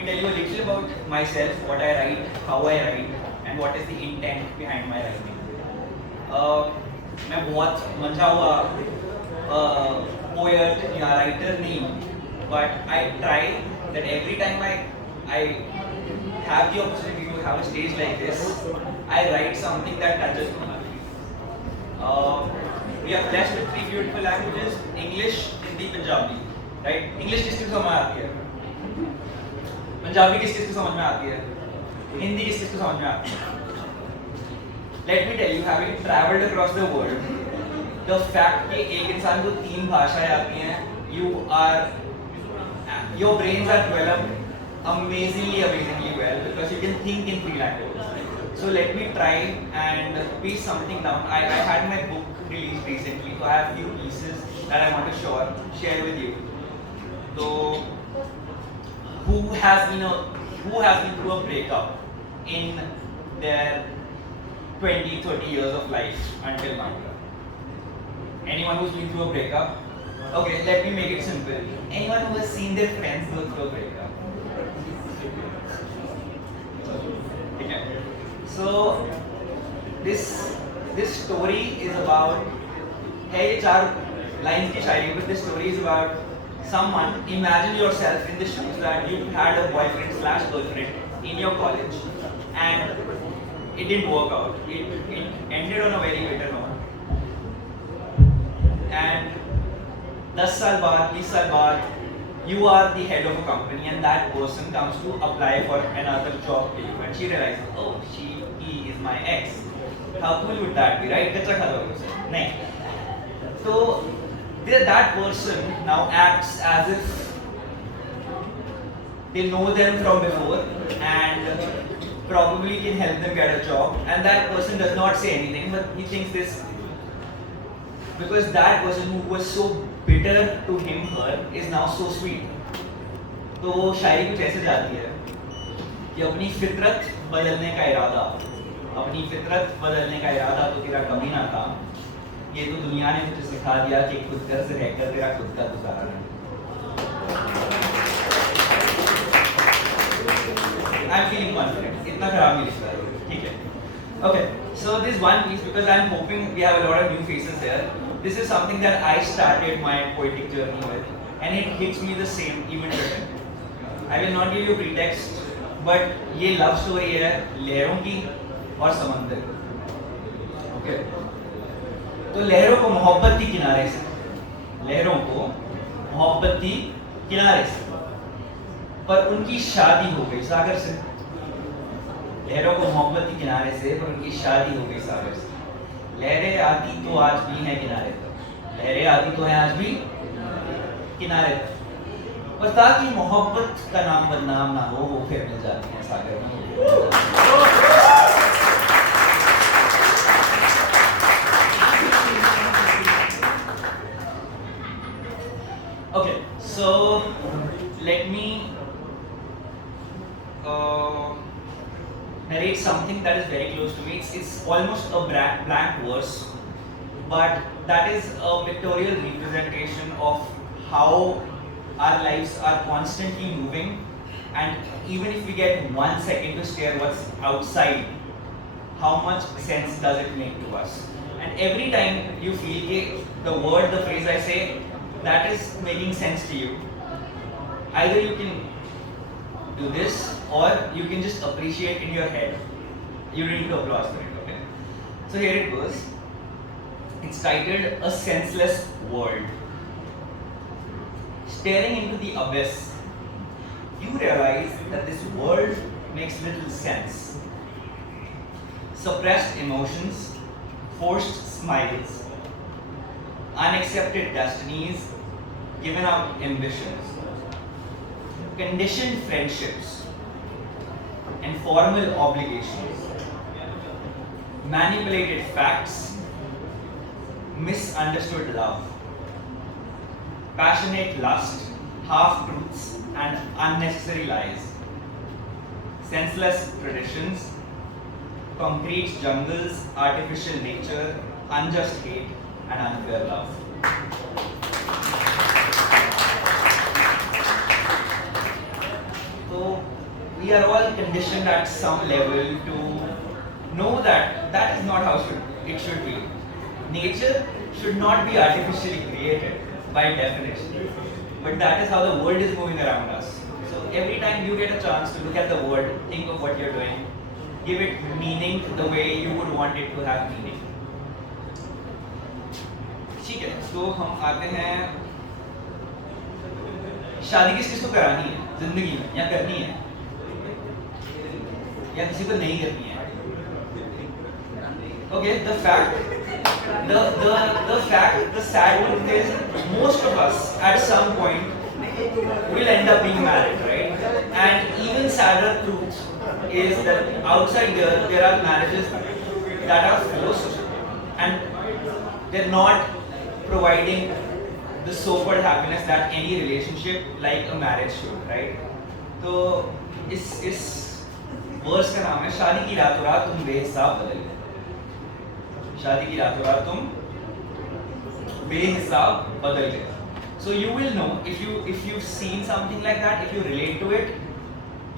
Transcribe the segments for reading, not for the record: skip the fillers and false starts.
Tell you a little about myself, what I write, how I write, and what is the intent behind my writing. मैं बहुत मंझा हुआ poet या writer नहीं हूँ, but I try that every time I have the opportunity to have a stage like this, I write something that touches me. We are blessed with three beautiful languages: English, Hindi, Punjabi. Right? English किस किस को समझ आती है? पंजाबी किस किस को समझ में आती है? हिंदी किस किस को समझ में आती है? Let me tell you, having traveled across the world, the fact कि एक इंसान को तीन भाषाएं आती हैं, your brains are developed amazingly well because you can think in three languages. So let me try and piece something down. I had my book released recently, so I have few pieces that I want to share with you. So who has been through a breakup in their 20-30 years of life until now? Anyone who's been through a breakup? Okay, let me make it simple. Anyone who has seen their friends go through a breakup? Okay. So this story is about, है ये चार lines की शायरी, but this story is about someone. Imagine yourself in the shoes that you had a boyfriend/girlfriend in your college, and it didn't work out. It ended on a very bitter note. And 10 साल बाद, 20 साल बाद, you are the head of a company, and that person comes to apply for another job to you, and she realizes, oh, he is my ex. How cool would that be, right? कच्चा खा दोगे उसे? नहीं. So that person now acts as if they know them from before and probably can help them get a job, and that person does not say anything, but he thinks this because that person who was so bitter to her is now so sweet. तो शायरी कुछ ऐसे जाती है कि अपनी फितरत बदलने का इरादा तो तेरा कभी ना था, ये तो दुनिया ने मुझे सिखा दिया कि खुद घर से रहकर तेरा खुद का गुजारा नहीं. I'm feeling confident. इतना खराब नहीं लिखता है, ठीक है? Okay, so this one piece, because I'm hoping we have a lot of new faces here. This is something that I started my poetic journey with, and it hits me the same even today. I will not give you pretext, but ये love story है लहरों की और समंदर की. Okay. तो लहरों को मोहब्बत की किनारे से, पर उनकी शादी हो गई सागर से. लहरों को मोहब्बत की किनारे से, पर उनकी शादी हो गई सागर से. लहरें आती तो आज भी हैं किनारे तक, पर ताकि मोहब्बत का नाम बदनाम ना हो, वो फिर मिल जाती हैं सागर में. Okay, so let me narrate something that is very close to me. It's almost a blank verse, but that is a pictorial representation of how our lives are constantly moving, and even if we get 1 second to stare what's outside, how much sense does it make to us? And every time you feel the phrase I say, that is making sense to you, either you can do this or you can just appreciate in your head. You don't need to applause for it, okay? So here it goes. It's titled A Senseless World. Staring into the abyss, you realize that this world makes little sense. Suppressed emotions, forced smiles, unaccepted destinies, given up ambitions, conditioned friendships, and formal obligations, manipulated facts, misunderstood love, passionate lust, half-truths, and unnecessary lies, senseless traditions, concrete jungles, artificial nature, unjust hate, and unfair love. तो we are all conditioned at some level to know that that is not how it should be. Nature should not be artificially created by definition, but that is how the world is moving around us. So every time you get a chance to look at the world, think of what you're doing, give it meaning the way you would want it to have meaning. ठीक है, तो हम आते हैं, शादी किस को करानी है जिंदगी में, या करनी है, या किसी को नहीं करनी है? Okay, the sad truth is most of us at some point will end up being married, right? And even sadder truth is that outside there are marriages that are forced and they're not providing the so-called happiness that any relationship like a marriage should, right? तो इस verse का नाम है शादी की रातों रात तुम बेहिसाब बदल गए। शादी की रातों रात तुम बेहिसाब बदल गए। So you will know if you've seen something like that, if you relate to it,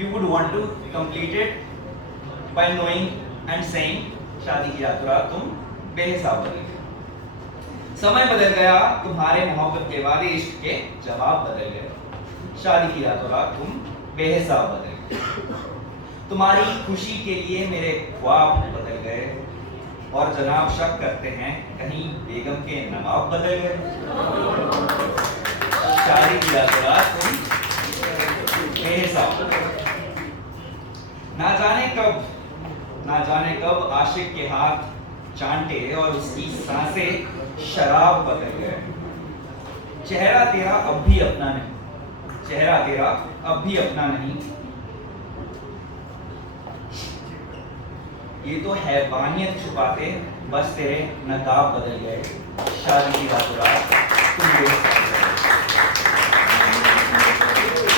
you would want to complete it by knowing and saying शादी की रातों रात तुम बेहिसाब बदल गए। समय बदल गया तुम्हारे मोहब्बत के वादे इश्क के जवाब बदल गए। शादी की रातों रात तुम बेहिसाब बदल गए। तुम्हारी खुशी के लिए मेरे ख्वाब बदल गए और जनाब शक करते हैं कहीं बेगम के नवाब बदल गए। शादी की रातों रात तुम बेहिसाब बदल गए। ना जाने कब आशिक के हाथ चांटे और उसकी सांसें शराब बदल गए। चेहरा तेरा अब भी अपना नहीं, चेहरा तेरा अब भी अपना नहीं। ये तो हैवानियत छुपाते बस तेरे नकाब बदल गए। शादी की रातों रात तुम बेहिसाब बदल गए।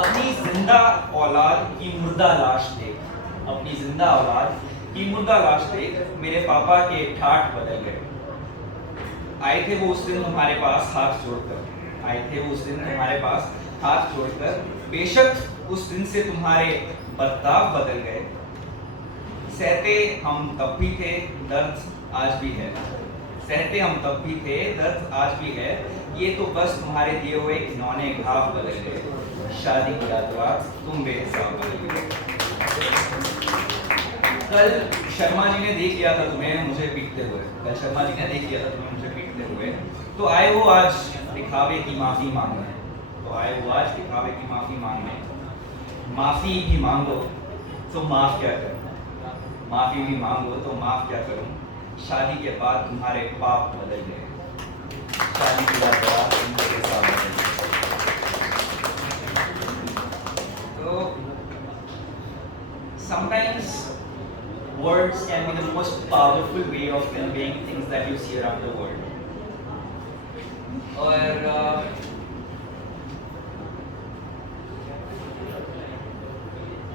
अपनी जिंदा औलाद की मुर्दा लाश देख, अपनी जिंदा औलाद की मुर्दा लाश देख मेरे पापा के ठाठ बदल गए। आए थे वो उस दिन तुम्हारे पास हाथ जोड़कर, आए थे वो उस दिन तुम्हारे पास हाथ जोड़कर, बेशक उस दिन से तुम्हारे बर्ताव बदल गए। सहते हम तब भी थे दर्द आज भी है, सहते हम तब भी थे दर्द आज भी है। ये तो बस तुम्हारे दिए हुए घिनौने घाव बदल गए। शादी की रातों रात तुम बेहिसाब बदल गए। कल शर्मा जी ने देख लिया था तुम्हें मुझे पीटते हुए, कल शर्मा जी ने देख लिया था तुम्हें मुझे पीटते हुए, तो आए वो आज दिखावे की माफी मांगने, तो आए वो आज दिखावे की माफी मांगने। माफी भी मांगो तो माफ क्या करूं, माफी भी मांगो तो माफ क्या करूं। शादी के बाद तुम्हारे पाप बदल गए। शादी के बाद तुम बेहिसाब बदल गए। तो sometimes words can be the most powerful way of conveying things that you see around the world. और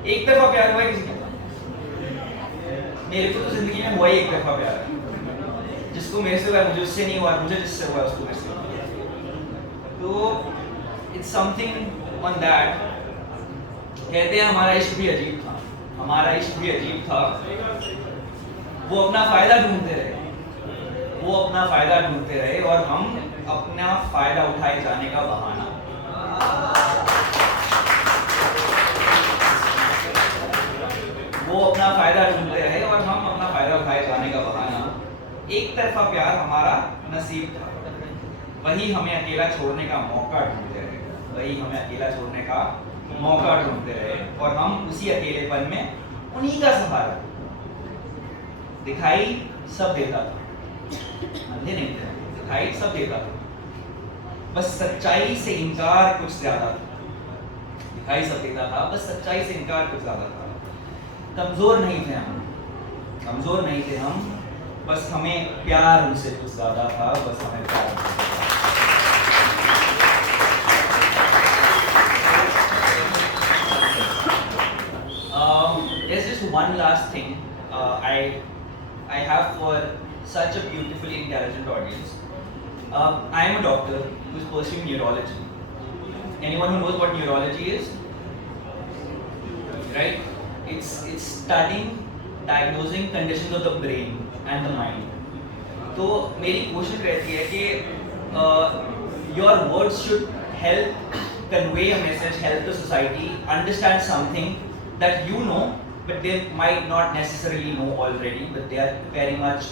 एक तरफा प्यार हुआ है किसी का? मेरे को तो जिंदगी में हुआ ही एक तरफा प्यार है। जिसको मेरे से हुआ मुझे उससे नहीं हुआ, मुझे जिससे हुआ उसको मेरे से हुआ। तो इट्स समथिंग ऑन दैट। कहते हैं हमारा इश्क भी अजीब था, हमारा इश्क भी अजीब था। वो अपना फायदा ढूंढते रहे, वो अपना फायदा ढूंढते रहे और हम अपना फायदा उठाए जाने का बहाना। वो अपना फायदा ढूंढते रहे और हम अपना फायदा उठाए जाने का बहाना। एक तरफा प्यार हमारा नसीब था, वही हमें अकेला छोड़ने का मौका ढूंढते रहे, वही हमें अकेला छोड़ने का मौका ढूंढते रहे और हम उसी अकेलेपन में उन्हीं का सहारा। दिखाई सब देता था, अंधे नहीं थे, दिखाई सब देता था, बस सच्चाई से इनकार कुछ ज्यादा था। दिखाई सब देता था, बस सच्चाई से इनकार कुछ ज्यादा था। कमजोर नहीं थे हम, कमजोर नहीं थे हम, बस हमें प्यार उनसे कुछ ज्यादा था, बस हमें प्यार उनसे कुछ ज्यादा था। There's just one last thing I have for such a beautifully intelligent audience. I am a doctor who is pursuing neurology, Anyone who knows what neurology is, right? It's studying, diagnosing conditions of the brain and the mind. तो मेरी कोशिश रहती है कि your words should help convey a message, help the society understand something that you know, but they might not necessarily know already, but they are very much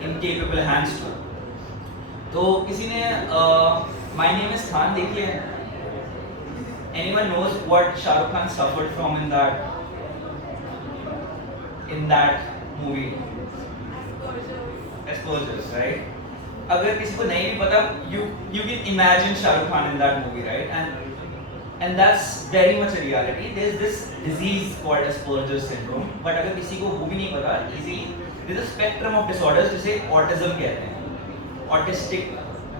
in capable hands to. तो किसी ने My Name is Khan देखी है? Anyone knows what Shah Rukh Khan suffered from in that movie? Exposures, right? अगर किसी को नहीं भी पता, you can imagine Shah Rukh Khan in that movie, right? And that's very much a reality. There's this disease called Asperger's syndrome, but अगर किसी को वो भी नहीं पता, easily there's a spectrum of disorders जिसे autism कहते हैं, autistic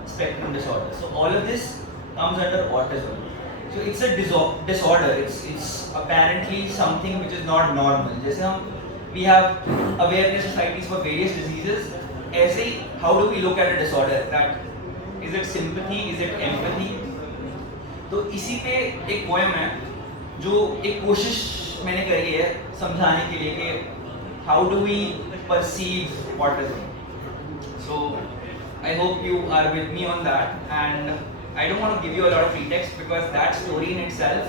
spectrum disorder. So all of this comes under autism. So it's a disorder. It's apparently something which is not normal. जैसे हम we have awareness societies for various diseases. ऐसे ही how do we look at a disorder? That is it sympathy? Is it empathy? तो इसी पे एक poem है जो एक कोशिश मैंने करी है समझाने के लिए कि how do we perceive autism. So I hope you are with me on that, and I don't want to give you a lot of pretext because that story in itself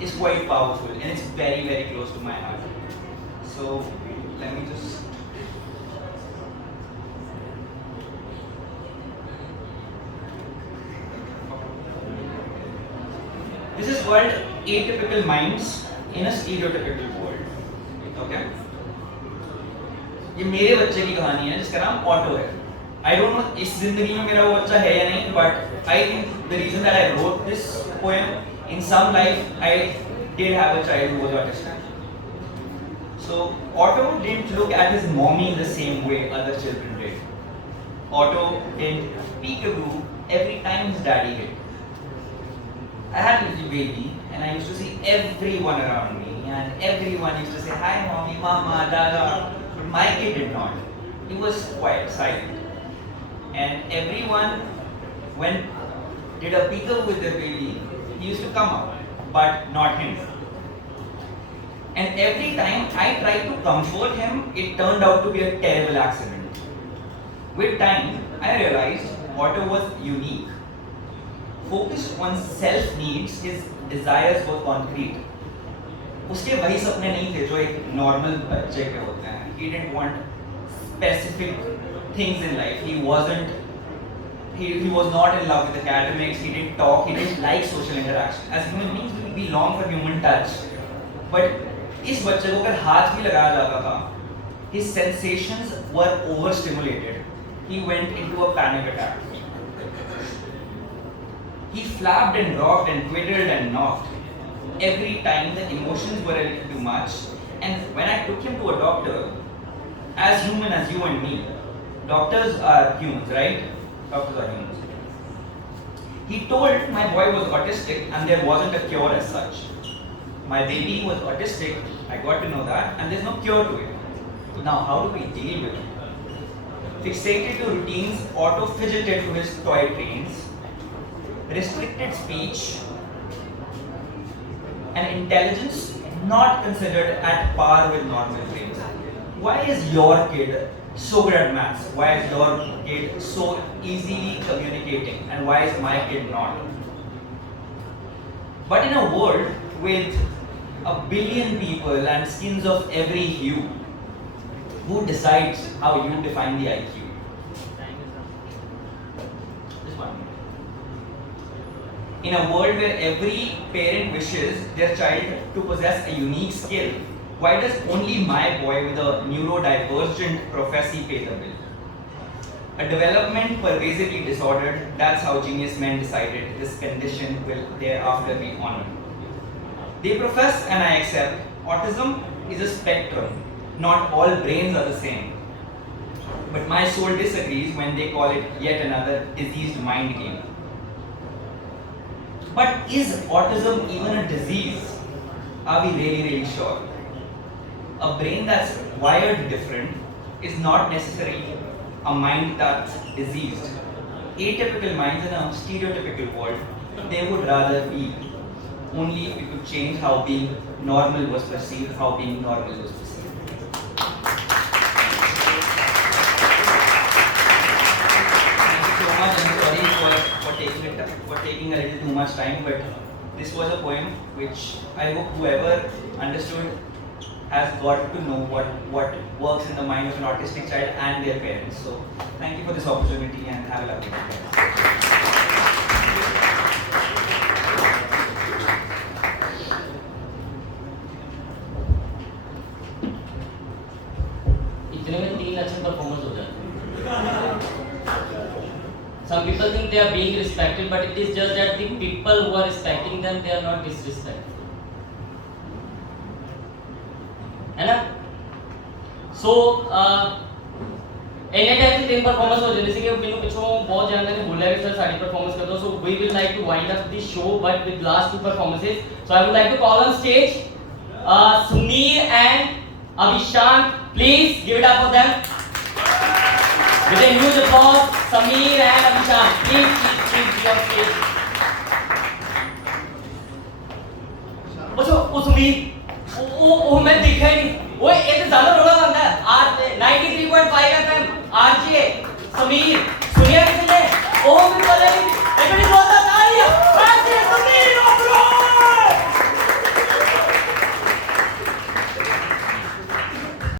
is quite powerful and it's very, very close to my heart. So let me just this is called atypical minds in a stereotypical world. Okay? ये मेरे बच्चे की कहानी है जिसका नाम auto है. I don't know इस जिंदगी में मेरा वो बच्चा है या नहीं, but I think the reason that I wrote this poem, in some life I did have a child who was autistic. So Otto didn't look at his mommy the same way other children did. Otto didn't peekaboo every time his daddy hit. I had a little baby and I used to see everyone around me and everyone used to say hi mommy, mama, dada, but my kid did not. He was quiet, silent. And everyone, when did a peekaboo with their baby, he used to come out, but not him. And every time I tried to comfort him, it turned out to be a terrible accident. With time, I realized Otto was unique. Focused on self needs, his desires were concrete. उसके वही सपने नहीं थे जो एक normal बच्चे के होते हैं. He didn't want specific things in life. He was not in love with academics. He didn't talk. He didn't like social interaction. As human beings, we long for human touch. But इस बच्चे को अगर हाथ भी लगाया जाता था, his sensations were overstimulated. He went into a panic attack. He flapped and rocked and twiddled and knocked. Every time the emotions were a little too much. And when I took him to a doctor, as human as you and me, doctors are humans, right? Doctors are humans. He told my boy was autistic and there wasn't a cure as such. My baby was autistic, I got to know that, and there's no cure to it. Now, how do we deal with it? Fixated to routines, Otto fidgeted to his toy trains, restricted speech, and intelligence not considered at par with normal brains. Why is your kid so good at maths? Why is your kid so easily communicating? And why is my kid not? But in a world with a billion people and skins of every hue, who decides how you define the IQ? This one. In a world where every parent wishes their child to possess a unique skill, why does only my boy with a neurodivergent prophecy pay the bill? A development pervasively disordered, that's how genius men decided this condition will thereafter be honored. They profess, and I accept, autism is a spectrum. Not all brains are the same. But my soul disagrees when they call it yet another diseased mind game. But is autism even a disease? Are we really, really sure? A brain that's wired different is not necessarily a mind that's diseased. Atypical minds in a stereotypical world they would rather be only if we could change how being normal was perceived, how being normal was perceived. Thank you so much. I'm sorry for taking a little too much time, but this was a poem which I hope whoever understood has got to know what works in the mind of an autistic child and their parents. So thank you for this opportunity and have a lovely day. इतने में 3 अच्छे performance हो जाते हैं. Some people think they are being respected, but it is just that the people who are respecting them, they are not disrespectful. है ना? So any time से 3 performance हो जाए. जैसे कि मैंने पिछों बहुत ज़्यादा ने बोला है कि सर सारी परफॉर्मेंस कर दो. So we will like to wind up this show, but with last 2 performances. So I would like to call on stage Sameer and Abhishant. Please give it up for them. With a huge applause, Sameer and Abhishant. Please be on stage. वो Sameer, वो मैं देखा ही नहीं. वो ये तो ज़्यादा रोला बंदा है. 93.5 FM, RJ, Sameer.